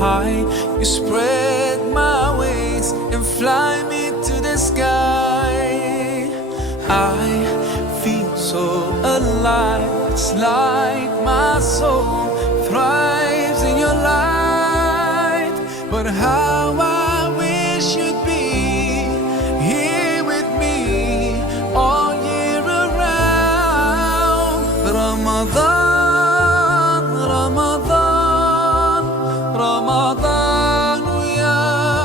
high. You spread my wings and fly me to the sky. I feel so alive. It's like my soul thrives in your light. But how